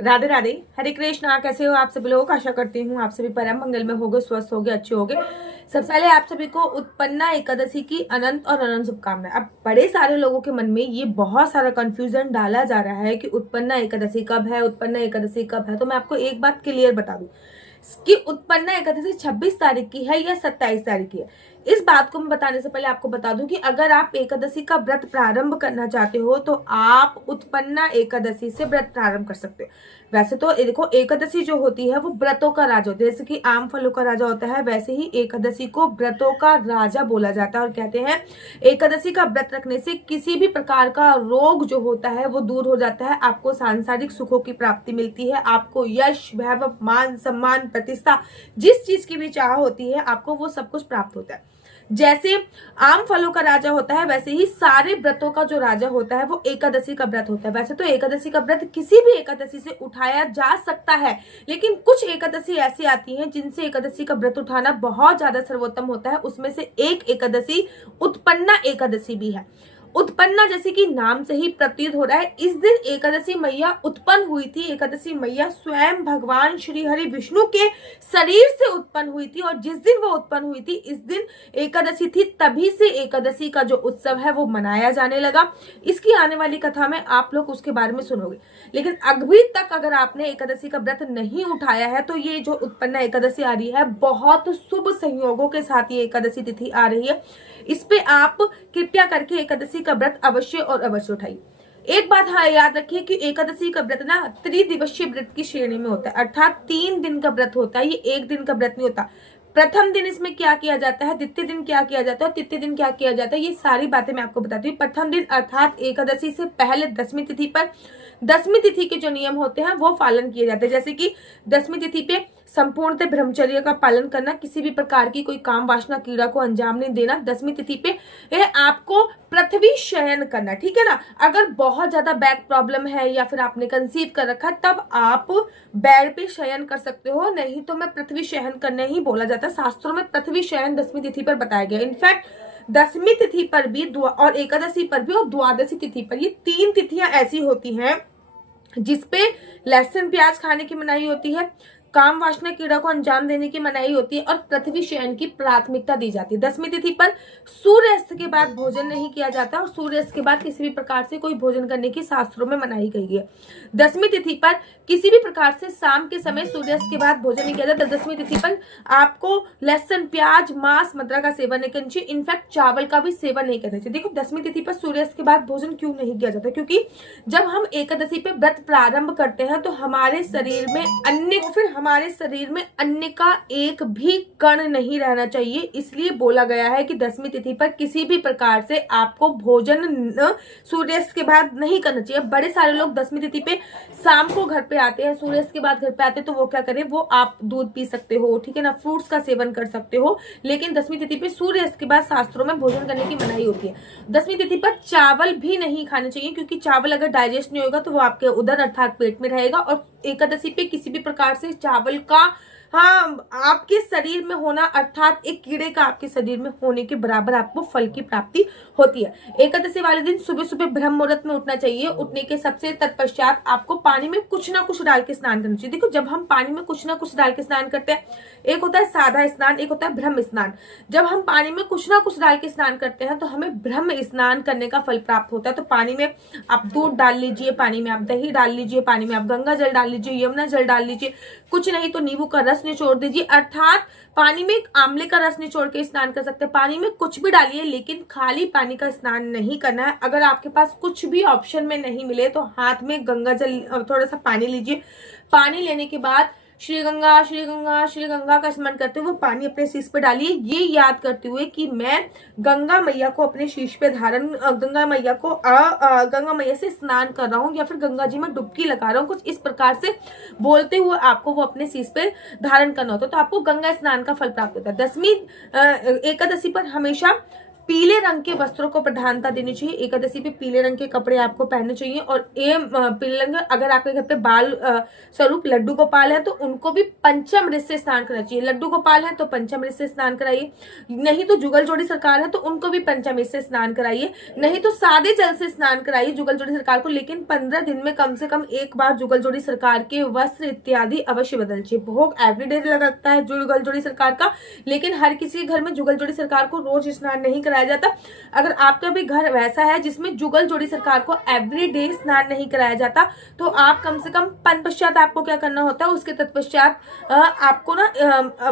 राधे राधे, हरे कृष्णा। कैसे हो आप सभी लोग? आशा करती हूँ आप सभी परम मंगल में होगे, स्वस्थ होगे, अच्छे होगे। सबसे पहले आप सभी को उत्पन्ना एकादशी की अनंत और अनंत शुभकामनाएं। अब बड़े सारे लोगों के मन में ये बहुत सारा कंफ्यूजन डाला जा रहा है कि उत्पन्ना एकादशी कब है, उत्पन्ना एकादशी कब है। तो मैं आपको एक बात क्लियर बता दूं कि उत्पन्ना एकादशी 26 तारीख की है या 27 तारीख की है। इस बात को मैं बताने से पहले आपको बता दूं कि अगर आप एकादशी का व्रत प्रारंभ करना चाहते हो तो आप उत्पन्ना एकादशी से व्रत प्रारंभ कर सकते हो। वैसे तो देखो, एकादशी जो होती है वो व्रतों का राजा होता है। जैसे कि आम फलों का राजा होता है, वैसे ही एकादशी को व्रतों का राजा बोला जाता है। और कहते हैं एकादशी का व्रत रखने से किसी भी प्रकार का रोग जो होता है वो दूर हो जाता है, आपको सांसारिक सुखों की प्राप्ति मिलती है, आपको यश, वैभव, मान सम्मान, प्रतिष्ठा, जिस चीज की भी चाह होती है आपको वो सब कुछ प्राप्त होता है। जैसे आम फलों का राजा होता है, वैसे ही सारे व्रतों का जो राजा होता है वो एकादशी का व्रत होता है। वैसे तो एकादशी का व्रत किसी भी एकादशी से उठाया जा सकता है, लेकिन कुछ एकादशी ऐसी आती हैं जिनसे एकादशी का व्रत उठाना बहुत ज्यादा सर्वोत्तम होता है। उसमें से एक एकादशी उत्पन्ना एकादशी भी है। उत्पन्ना जैसे कि नाम से ही प्रतीत हो रहा है, इस दिन एकादशी मैया उत्पन्न हुई थी। एकादशी मैया स्वयं भगवान श्री हरि विष्णु के शरीर से उत्पन्न हुई थी, और जिस दिन वो उत्पन्न हुई थी इस दिन एकादशी थी, तभी से एकादशी का जो उत्सव है वो मनाया जाने लगा। इसकी आने वाली कथा में आप लोग उसके बारे में सुनोगे। लेकिन अभी तक अगर आपने एकादशी का व्रत नहीं उठाया है तो ये जो उत्पन्ना एकादशी आ रही है, बहुत शुभ संयोगों के साथ ये एकादशी तिथि आ रही है। इस पे आप कृपया करके एकादशी का व्रत अवश्य और अवश्य उठाइए। एक बात हाँ याद रखिए कि एकादशी का व्रत ना त्रिदिवसीय व्रत की श्रेणी में होता है, अर्थात 3 दिन का व्रत होता है, ये एक दिन का व्रत नहीं होता। प्रथम दिन इसमें क्या किया जाता है, द्वितीय दिन क्या किया जाता है, तृतीय दिन क्या किया जाता है, ये सारी बातें मैं आपको बताती हूँ। प्रथम दिन अर्थात एकादशी से पहले दसवीं तिथि पर, दसवीं तिथि के जो नियम होते हैं वो पालन किए जाते हैं। जैसे कि दसवीं तिथि पे संपूर्णतः ब्रह्मचर्य का पालन करना, किसी भी प्रकार की कोई काम वासना क्रीड़ा को अंजाम नहीं देना। दसवीं तिथि पे आपको पृथ्वी शयन करना, ठीक है ना। अगर बहुत ज्यादा बैक प्रॉब्लम है या फिर आपने कंसीव कर रखा तब आप बेड पे शयन कर सकते हो, नहीं तो मैं पृथ्वी शयन करने ही बोला जाता है। शास्त्रों में पृथ्वी शयन दसवीं तिथि पर बताया गया। इनफैक्ट दसवीं तिथि पर भी और एकादशी पर भी और द्वादशी तिथि पर, ये 3 तिथियां ऐसी होती हैं जिसपे लहसुन प्याज खाने की मनाही होती है, काम वासना क्रीड़ा को अंजाम देने की मनाही होती है, और पृथ्वी शयन की प्राथमिकता दी जाती है। दसवीं तिथि पर सूर्यास्त के बाद भोजन नहीं किया जाता, और सूर्यास्त के बाद किसी भी प्रकार से कोई भोजन करने की शास्त्रों में मनाही गई है। दसवीं तिथि पर किसी भी प्रकार से शाम के समय सूर्यास्त के बाद भोजन नहीं किया जाता। दसवीं तिथि पर आपको लहसुन प्याज मांस मदिरा का सेवन नहीं करना चाहिए, इनफैक्ट चावल का भी सेवन नहीं करना चाहिए। देखो, दसवीं तिथि पर सूर्यास्त के बाद भोजन क्यों नहीं किया जाता, क्योंकि जब हम एकादशी पे व्रत प्रारंभ करते हैं तो हमारे शरीर में अन्न का एक भी कण नहीं रहना चाहिए। इसलिए बोला गया है कि दसवीं तिथि पर किसी भी प्रकार से आपको भोजन सूर्यास्त के बाद नहीं करना चाहिए। बड़े सारे लोग दसवीं तिथि पे शाम को घर पे आते हैं, सूर्यास्त के बाद घर पे आते हैं, तो वो क्या करें, वो आप दूध पी सकते हो, ठीक है ना, फ्रूट्स का सेवन कर सकते हो, लेकिन दसवीं तिथि पे सूर्यास्त के बाद शास्त्रों में भोजन करने की मनाही होती है। दसवीं तिथि पर चावल भी नहीं खाने चाहिए, क्योंकि चावल अगर डाइजेस्ट नहीं होगा तो वो आपके उदर अर्थात पेट में रहेगा, और एकादशी पे किसी भी प्रकार से चावल का आपके शरीर में होना अर्थात एक कीड़े का आपके शरीर में होने के बराबर आपको फल की प्राप्ति होती है। एकादशी वाले दिन सुबह सुबह ब्रह्म मुहूर्त में उठना चाहिए। उठने के सबसे तत्पश्चात आपको पानी में कुछ ना कुछ डाल के स्नान करना चाहिए। देखो, जब हम पानी में कुछ ना कुछ डाल के स्नान करते हैं, एक होता है सादा स्नान, एक होता है ब्रह्म स्नान। जब हम पानी में कुछ ना कुछ डाल के स्नान करते हैं तो हमें ब्रह्म स्नान करने का फल प्राप्त होता है। तो पानी में आप दूध डाल लीजिए, पानी में आप दही डाल लीजिए, पानी में आप गंगा जल डाल लीजिए, यमुना जल डाल लीजिए, कुछ नहीं तो नींबू का रस निचोड़ दीजिए, अर्थात पानी में आंवले का रस निचोड़ के स्नान कर सकते हैं। पानी में कुछ भी डालिए, लेकिन खाली पानी का स्नान नहीं करना है। अगर आपके पास कुछ भी ऑप्शन में नहीं मिले तो हाथ में गंगा जल थोड़ा सा पानी लीजिए। पानी लेने के बाद श्री गंगा श्री गंगा श्री गंगा का स्मरण करते हुए पानी अपने शीश पे डालिए, ये याद करते हुए कि मैं गंगा मैया को अपने शीश पे धारण, गंगा मैया से स्नान कर रहा हूँ, या फिर गंगा जी में डुबकी लगा रहा हूँ, कुछ इस प्रकार से बोलते हुए आपको वो अपने शीश पे धारण करना होता है। तो आपको गंगा स्नान का फल प्राप्त होता है। दसवीं एकादशी पर हमेशा पीले रंग के वस्त्रों को प्रधानता देनी चाहिए। एकादशी पे पीले रंग के कपड़े आपको पहनने चाहिए। और पीले रंग, अगर आपके घर पे बाल स्वरूप लड्डू गोपाल है तो उनको भी पंचामृत से स्नान करना चाहिए। लड्डू गोपाल है तो पंचामृत से स्नान कराइए, नहीं तो जुगल जोड़ी सरकार है तो उनको भी पंचामृत से स्नान कराइए, नहीं तो सादे जल से स्नान कराइए जुगल जोड़ी सरकार को। लेकिन 15 दिन में कम से कम एक बार जुगल जोड़ी सरकार के वस्त्र इत्यादि अवश्य बदल चाहिए। भोग एवरीडे लगता है जुगल जोड़ी सरकार का, लेकिन हर किसी घर में जुगल जोड़ी सरकार को रोज स्नान नहीं कराया जाता। अगर आपका भी घर वैसा है जिसमें जुगल जोड़ी सरकार को एवरीडे स्नान नहीं कराया जाता, तो आप कम से कम पश्चात आपको क्या करना होता है, उसके तत्पश्चात आपको ना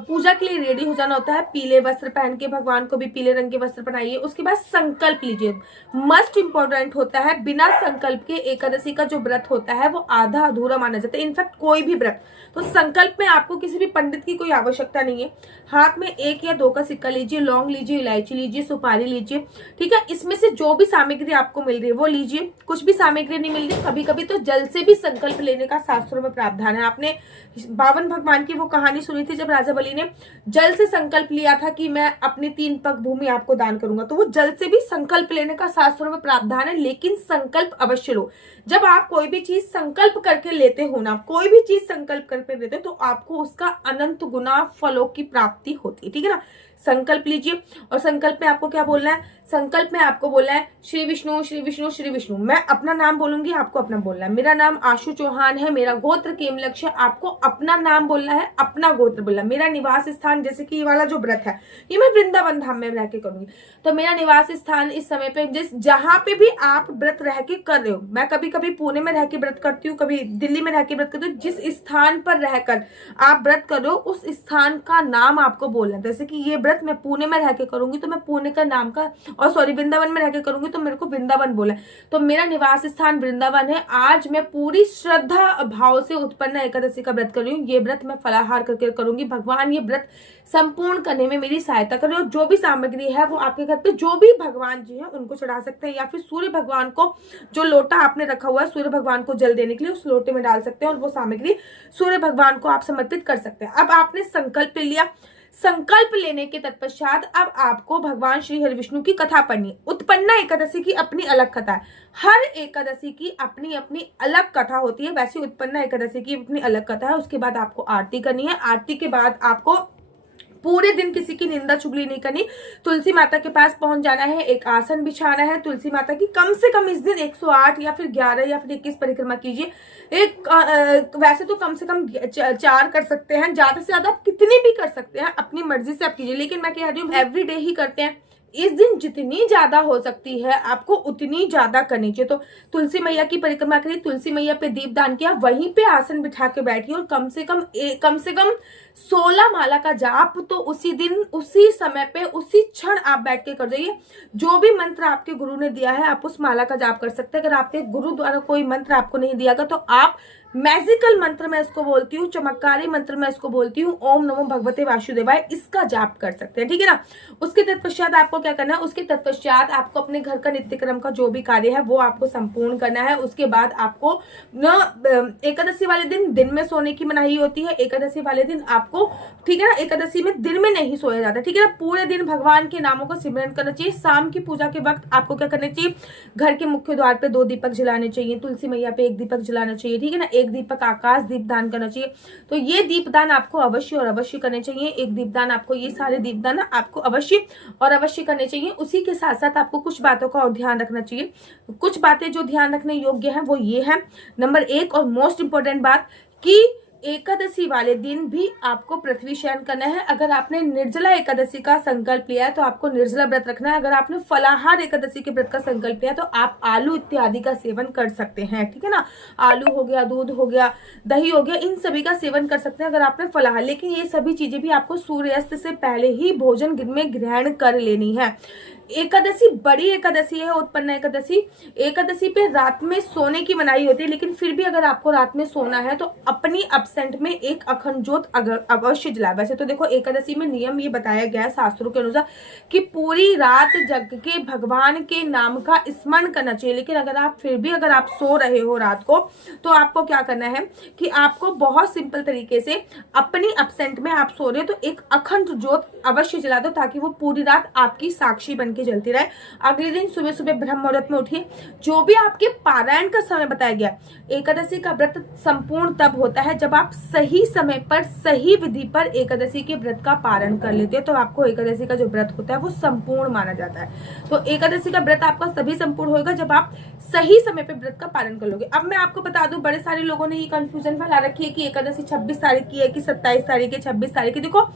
पूजा के लिए रेडी हो जाना होता है। पीले वस्त्र पहन के भगवान को भी पीले रंग के वस्त्र पहनाइए। उसके बाद संकल्प लीजिए, मस्ट इंपॉर्टेंट होता है। बिना संकल्प के एकादशी का जो व्रत होता है वो आधा अधूरा माना जाता है, इनफैक्ट कोई भी व्रत। तो संकल्प में आपको किसी भी पंडित की कोई आवश्यकता नहीं है। हाथ में 1 या 2 का सिक्का लीजिए, लौंग लीजिए, इलायची लीजिए, सुपारी लीजिए, ठीक है। इसमें से जो भी सामग्री आपको मिल रही है वो लीजिए। कुछ भी सामग्री नहीं मिल रही, कभी कभी तो जल से भी संकल्प लेने का शास्त्रों में प्रावधान है। आपने 52 भगवान की वो कहानी सुनी थी जब राजा बलि ने जल से संकल्प लिया था कि मैं अपनी 3 पग भूमि आपको दान करूंगा, तो वो जल से भी संकल्प लेने का शास्त्रों में प्रावधान है। लेकिन संकल्प अवश्य लो। जब आप कोई भी चीज संकल्प करके लेते हो ना, कोई भी चीज संकल्प करके लेते हो, तो आपको उसका अनंत गुना फलों की प्राप्ति होती है, ठीक है ना। संकल्प लीजिए। और संकल्प में आपको क्या बोलना है, संकल्प में आपको बोलना है श्री विष्णु श्री विष्णु श्री विष्णु। मैं अपना नाम बोलूंगी, आपको अपना बोलना है। मेरा नाम आशु चौहान है, मेरा गोत्र केमलक्ष है, आपको अपना नाम बोलना है, अपना गोत्र बोलना है। मेरा निवास स्थान, जैसे कि ये वाला जो व्रत है ये मैं वृंदावन धाम में रह के करूंगी, तो मेरा निवास स्थान इस समय पे जहां पे भी आप व्रत रह के कर रहे हो, मैं कभी कभी पुणे में रह के व्रत करती हूँ, कभी दिल्ली में रह के व्रत करती हूँ, जिस स्थान पर रहकर आप व्रत कर रहे हो उस स्थान का नाम आपको बोलना है। जैसे कि ये व्रत मैं पुणे में रह के करूंगी तो मैं पुणे का नाम का, और सॉरी वृंदावन में रह के करूंगी तो मेरे को वृंदावन बोला है, तो मेरा निवास स्थान वृंदावन है। आज मैं पूरी श्रद्धा भाव से उत्पन्न एकादशी का व्रत कर रही हूँ। ये व्रत मैं फलाहार करके करूंगी। भगवान ये व्रत संपूर्ण करने में मेरी सहायता करें। और जो भी सामग्री है वो आपके घर पे जो भी भगवान जी हैं उनको चढ़ा सकते हैं, या फिर सूर्य भगवान को, जो लोटा आपने रखा हुआ है सूर्य भगवान को जल देने के लिए, उस लोटे में डाल सकते हैं और वो सामग्री सूर्य भगवान को आप समर्पित कर सकते हैं। अब आपने संकल्प ले लिया। संकल्प लेने के तत्पश्चात अब आपको भगवान श्री हरि विष्णु की कथा पढ़नी। उत्पन्ना एकादशी की अपनी अलग कथा है। हर एकादशी की अपनी अपनी अलग कथा होती है, वैसे उत्पन्ना एकादशी की अपनी अलग कथा है। उसके बाद आपको आरती करनी है। आरती के बाद आपको पूरे दिन किसी की निंदा चुगली नहीं करनी। तुलसी माता के पास पहुंच जाना है, एक आसन बिछाना है तुलसी माता की। कम से कम इस दिन 108 या फिर 11 या फिर 21 परिक्रमा कीजिए। वैसे तो कम से कम 4 कर सकते हैं, ज्यादा से ज्यादा आप कितनी भी कर सकते हैं, अपनी मर्जी से आप कीजिए। लेकिन मैं कह रही हूँ एवरीडे ही करते हैं। इस दिन जितनी ज्यादा हो सकती है आपको उतनी ज्यादा करनी चाहिए। तो तुलसी मैया की परिक्रमा करिए, तुलसी मैया पे दीप दान किया, वहीं पे आसन बिठा के बैठिए और कम से कम 16 माला का जाप तो उसी दिन उसी समय पे उसी क्षण आप बैठ के कर जाइए। जो भी मंत्र आपके गुरु ने दिया है आप उस माला का जाप कर सकते हैं। अगर आपके गुरु द्वारा कोई मंत्र आपको नहीं दिया गया तो आप मैजिकल मंत्र मैं इसको बोलती हूँ, चमत्कारी मंत्र मैं इसको बोलती हूँ, ओम नमो भगवते वासुदेवाय, इसका जाप कर सकते हैं, ठीक है ना। उसके तत्पश्चात आपको क्या करना है, उसके तत्पश्चात आपको अपने घर का नित्यक्रम का जो भी कार्य है वो आपको संपूर्ण करना है। उसके बाद आपको न एकादशी वाले दिन में सोने की मनाही होती है। एकादशी वाले दिन आपको, ठीक है ना, एकादशी में दिन में नहीं सोया जाता, ठीक है ना। पूरे दिन भगवान के नामों का सिमरन करना चाहिए। शाम की पूजा के वक्त आपको क्या करना चाहिए, घर के मुख्य द्वार पे 2 दीपक जलाने चाहिए, तुलसी मैया पे 1 दीपक जलाना चाहिए, ठीक है ना। 1 दीपक आकाश दीपदान करना चाहिए। तो ये दीपदान आपको अवश्य और अवश्य करने चाहिए। 1 दीपदान आपको, ये सारे दीपदान आपको अवश्य और अवश्य करने चाहिए। उसी के साथ साथ आपको कुछ बातों का और ध्यान रखना चाहिए। कुछ बातें जो ध्यान रखने योग्य है वो ये है। नंबर 1 और मोस्ट इंपोर्टेंट बात कि एकादशी वाले दिन भी आपको पृथ्वी शयन करना है। अगर आपने निर्जला एकादशी का संकल्प लिया है तो आपको निर्जला व्रत रखना है। अगर आपने फलाहार एकादशी के व्रत का संकल्प लिया तो आप आलू इत्यादि का सेवन कर सकते हैं, ठीक है ना। आलू हो गया, दूध हो गया, दही हो गया, इन सभी का सेवन कर सकते हैं अगर आपने फलाहार। लेकिन ये सभी चीजें भी आपको सूर्यास्त से पहले ही भोजन में ग्रहण कर लेनी है। एकादशी बड़ी एकादशी है, उत्पन्न एकादशी। एकादशी पे रात में सोने की मनाही होती है, लेकिन फिर भी अगर आपको रात में सोना है तो अपनी अपसेंट में एक अखंड ज्योत अवश्य जलाए। वैसे तो देखो एकादशी में नियम ये बताया गया है शास्त्रों के अनुसार कि पूरी रात जग के भगवान के नाम का स्मरण करना चाहिए, लेकिन अगर आप फिर भी अगर आप सो रहे हो रात को तो आपको क्या करना है कि आपको बहुत सिंपल तरीके से अपनी अपसेंट में आप सो रहे हो तो एक अखंड ज्योत अवश्य जला दो, ताकि वो पूरी रात आपकी साक्षी बन के जलती रहे। अगले दिन सुबह सुबह ब्रह्म मुहूर्त में उठिए। जो भी आपके पारायण का समय बताया गया, एकादशी का व्रत संपूर्ण तब होता है जब आप सही समय पर सही विधि पर एकादशी के व्रत का पारण कर लेते हो, तो आपको एकादशी का जो व्रत होता है वो संपूर्ण माना जाता है। तो एकादशी का व्रत आपका तभी संपूर्ण होगा जब आप सही समय पे व्रत का पालन कर लोगे। अब मैं आपको बता दूं, बड़े सारे लोगों ने ये कंफ्यूजन फैला रखी है कि एकादशी 26 तारीख की है कि 27 तारीख है, 26 तारीख की। देखो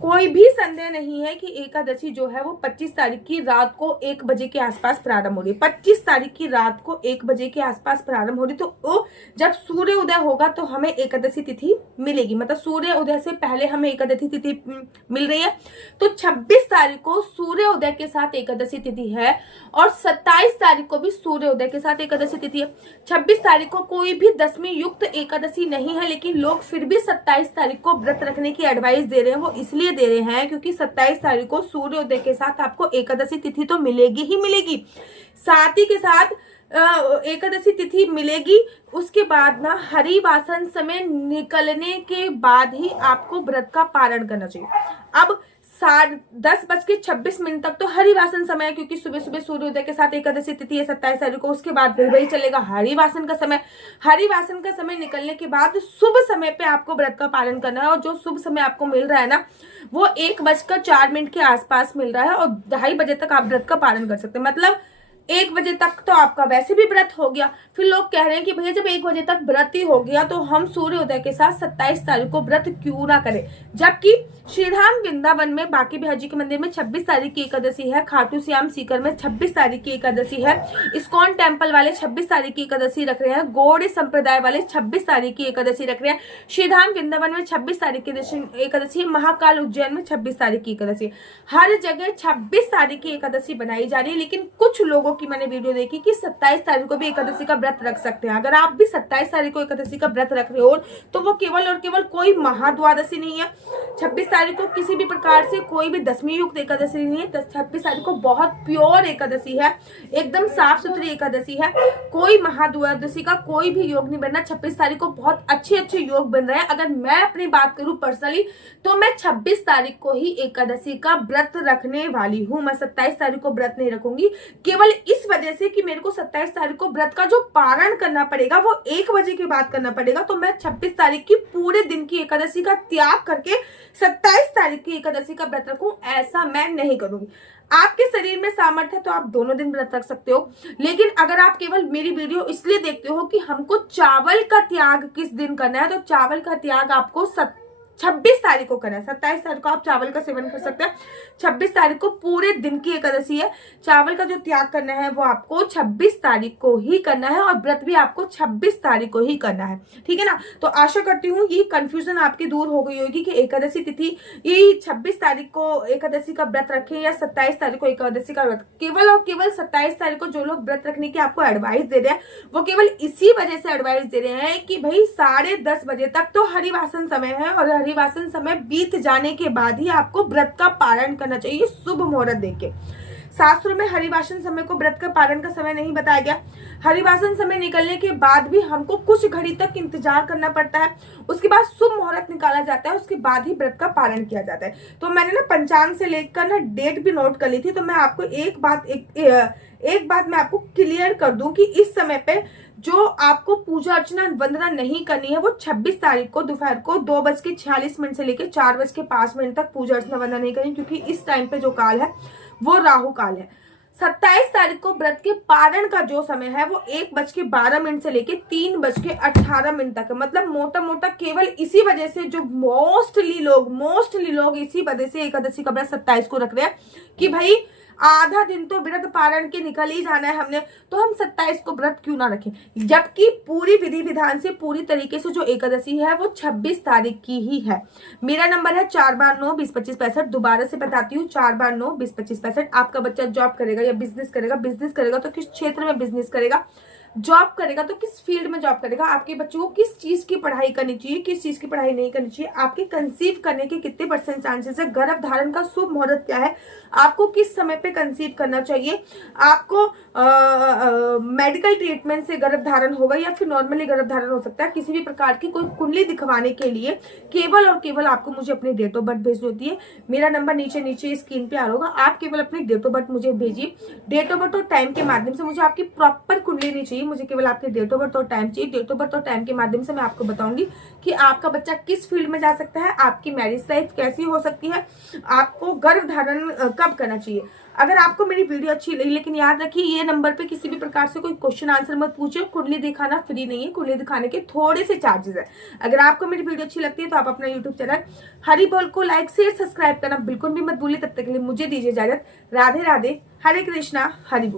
कोई भी संदेह नहीं है कि एकादशी जो है वो 25 तारीख की रात को 1 बजे के आसपास प्रारंभ हो रही है। 25 तारीख की रात को 1 बजे के आसपास प्रारंभ हो रही, तो वो जब सूर्य उदय होगा तो हमें एकादशी तिथि मिलेगी, मतलब सूर्य उदय से पहले हमें एकादशी तिथि मिल रही है। तो 26 तारीख को सूर्य उदय के साथ एकादशी तिथि है और 27 तारीख को भी सूर्य उदय के साथ एकादशी तिथि है। 26 तारीख को कोई भी दशमी युक्त एकादशी नहीं है, लेकिन लोग फिर भी 27 तारीख को व्रत रखने की एडवाइस दे रहे हैं। वो इसलिए दे रहे हैं क्योंकि 27 तारीख को सूर्योदय के साथ आपको एकादशी तिथि तो मिलेगी ही मिलेगी, साथ ही के साथ एकादशी तिथि मिलेगी। उसके बाद ना हरिवासन समय निकलने के बाद ही आपको व्रत का पारण करना चाहिए। अब 10:26 तक तो हरिवासन समय है, क्योंकि सुबह सुबह सूर्योदय के साथ एकादशी तिथि है 27 तारीख को। उसके बाद फिर वही चलेगा हरिवासन का समय। हरिवासन का समय निकलने के बाद शुभ समय पे आपको व्रत का पालन करना है, और जो शुभ समय आपको मिल रहा है ना वो 1:04 के आसपास मिल रहा है, और 2:30 बजे तक आप व्रत का पालन कर सकते हैं। मतलब 1 बजे तक तो आपका वैसे भी व्रत हो गया। फिर लोग कह रहे हैं कि भैया जब 1 बजे तक व्रत ही हो गया तो हम सूर्योदय के साथ 27 तारीख को व्रत क्यों ना करें, जबकि श्रीधाम वृंदावन में बांके बिहारी जी के मंदिर में 26 तारीख की एकादशी है, खाटू श्याम सीकर में 26 तारीख की एकादशी है, इस्कॉन टेम्पल वाले 26 तारीख की एकादशी रख रहे हैं, गौड़ संप्रदाय वाले 26 तारीख की एकादशी रख रहे हैं, श्रीधाम वृंदावन में 26 तारीख की एकादशी, महाकाल उज्जैन में 26 तारीख की एकादशी, हर जगह 26 तारीख की एकादशी बनाई जा रही है। लेकिन कुछ लोगों की मैंने वीडियो देखी कि 27 तारीख को भी एकादशी का व्रत रख सकते हैं। अगर आप भी 27 तारीख को एकादशी का व्रत रख रहे हो तो वो केवल और केवल कोई महाद्वादशी नहीं है। 26 तारीख को किसी भी प्रकार से कोई भी दशमी युक्त एकादशी नहीं है। 26 तारीख को बहुत प्योर एकादशी है, एकदम साफ सुथरी एकादशी है, कोई महाद्वादशी का कोई भी योग नहीं बनना। 26 तारीख को बहुत अच्छे अच्छे योग बन रहे हैं। अगर मैं अपनी बात करूं पर्सनली तो मैं 26 तारीख को ही एकादशी का व्रत रखने वाली हूं। मैं 27 तारीख को व्रत नहीं रखूंगी, केवल इस वजह से कि मेरे को 27 तारीख को व्रत का जो पारण करना पड़ेगा वो 1 बजे के बाद करना पड़ेगा। तो मैं 26 तारीख की पूरे दिन की एकादशी का त्याग करके 27 तारीख की एकादशी का व्रत रखूं, ऐसा मैं नहीं करूंगी। आपके शरीर में सामर्थ्य है तो आप दोनों दिन व्रत रख सकते हो, लेकिन अगर आप केवल मेरी वीडियो इसलिए देखते हो कि हमको चावल का त्याग किस दिन करना है, तो चावल का त्याग आपको 26 तारीख को करना है। 27 तारीख को आप चावल का सेवन कर सकते हैं, 26 तारीख को पूरे दिन की एकादशी है। चावल का जो त्याग करना है वो आपको 26 तारीख को ही करना है, और व्रत भी आपको 26 तारीख को ही करना है, ठीक है ना। तो आशा करती हूँ ये कंफ्यूजन आपकी दूर हो गई होगी कि एकादशी तिथि ये 26 तारीख को एकादशी का व्रत रखें या 27 तारीख को एकादशी का व्रत। केवल और केवल 27 तारीख को जो लोग व्रत रखने की आपको एडवाइस दे रहे हैं वो केवल इसी वजह से एडवाइस दे रहे हैं कि भाई 10:30 बजे तक तो हरिवासन समय है, और हरिवासन समय बीत जाने के बाद ही आपको व्रत का पारण करना चाहिए शुभ मुहूर्त देके। शास्त्रों में हरिवासन समय को व्रत का पारण का समय नहीं बताया गया। हरिवासन समय निकलने के बाद भी हमको कुछ घड़ी तक इंतजार करना पड़ता है, उसके बाद शुभ मुहूर्त निकाला जाता है, उसके बाद ही व्रत का पारण किया जाता है। तो मैंने ना पंचांग से लेकर ना डेट भी नोट कर ली थी, तो मैं आपको एक बात मैं आपको क्लियर कर दूं कि इस समय पे जो आपको पूजा अर्चना वंदना नहीं करनी है वो 26 तारीख को दोपहर को 2:46 से लेकर 4:05 तक पूजा अर्चना वंदना नहीं करनी, क्योंकि इस टाइम पे जो काल है वो राहु काल है। 27 तारीख को व्रत के पारण का जो समय है वो 1:12 से लेके 3:18 तक है। मतलब मोटा मोटा केवल इसी वजह से जो मोस्टली लोग इसी वजह से एकादशी का व्रत 27 को रख रहे हैं कि भाई आधा दिन तो व्रत पारण के निकल ही जाना है हमने, तो हम 27 को व्रत क्यों ना रखें, जबकि पूरी विधि विधान से पूरी तरीके से जो एकादशी है वो 26 तारीख की ही है। मेरा नंबर है 4/9-20-25-65। दोबारा से बताती हूँ, 4/9-20-25-65। आपका बच्चा जॉब करेगा या बिजनेस करेगा तो किस क्षेत्र में बिजनेस करेगा, जॉब करेगा तो किस फील्ड में जॉब करेगा, आपके बच्चों को किस चीज की पढ़ाई करनी चाहिए, किस चीज की पढ़ाई नहीं करनी चाहिए, आपके कंसीव करने के कितने % चांसेस है, गर्भ धारण का शुभ मुहूर्त क्या है, आपको किस समय पे कंसीव करना चाहिए, आपको मेडिकल ट्रीटमेंट से गर्भ धारण होगा या फिर नॉर्मली गर्भ धारण हो सकता है। किसी भी प्रकार की कोई कुंडली दिखवाने के लिए केवल और केवल आपको मुझे अपनी डेट ऑफ बर्थ भेजनी होती है। मेरा नंबर नीचे स्क्रीन पे आ रहा होगा, आप केवल अपनी डेट ऑफ बर्थ मुझे भेजिए। डेट ऑफ बर्थ और टाइम के माध्यम से, मुझे आपकी प्रॉपर कुंडली नहीं चाहिए, मुझे केवल आपकी डेट ऑफ बर्थ और टाइम चाहिए। डेट ऑफ बर्थ और टाइम के माध्यम से मैं आपको बताऊंगी कि आपका बच्चा किस फील्ड में जा सकता है, आपकी मैरिज लाइफ कैसी हो सकती है, आपको गर्भ धारण कब करना चाहिए। अगर आपको मेरी वीडियो अच्छी लगी, लेकिन याद रखिए ये नंबर पे किसी भी प्रकार से कोई क्वेश्चन आंसर मत पूछिए। कुंडली दिखाना फ्री नहीं है, कुंडली दिखाने के थोड़े से चार्जेस है। अगर आपको मेरी वीडियो अच्छी लगती है तो आप अपना यूट्यूब चैनल हरी बोल को लाइक शेयर सब्सक्राइब करना बिल्कुल भी मत भूलिए। तब तक के लिए मुझे दीजिए इजाजत। राधे राधे, हरे कृष्णा, हरि बोल।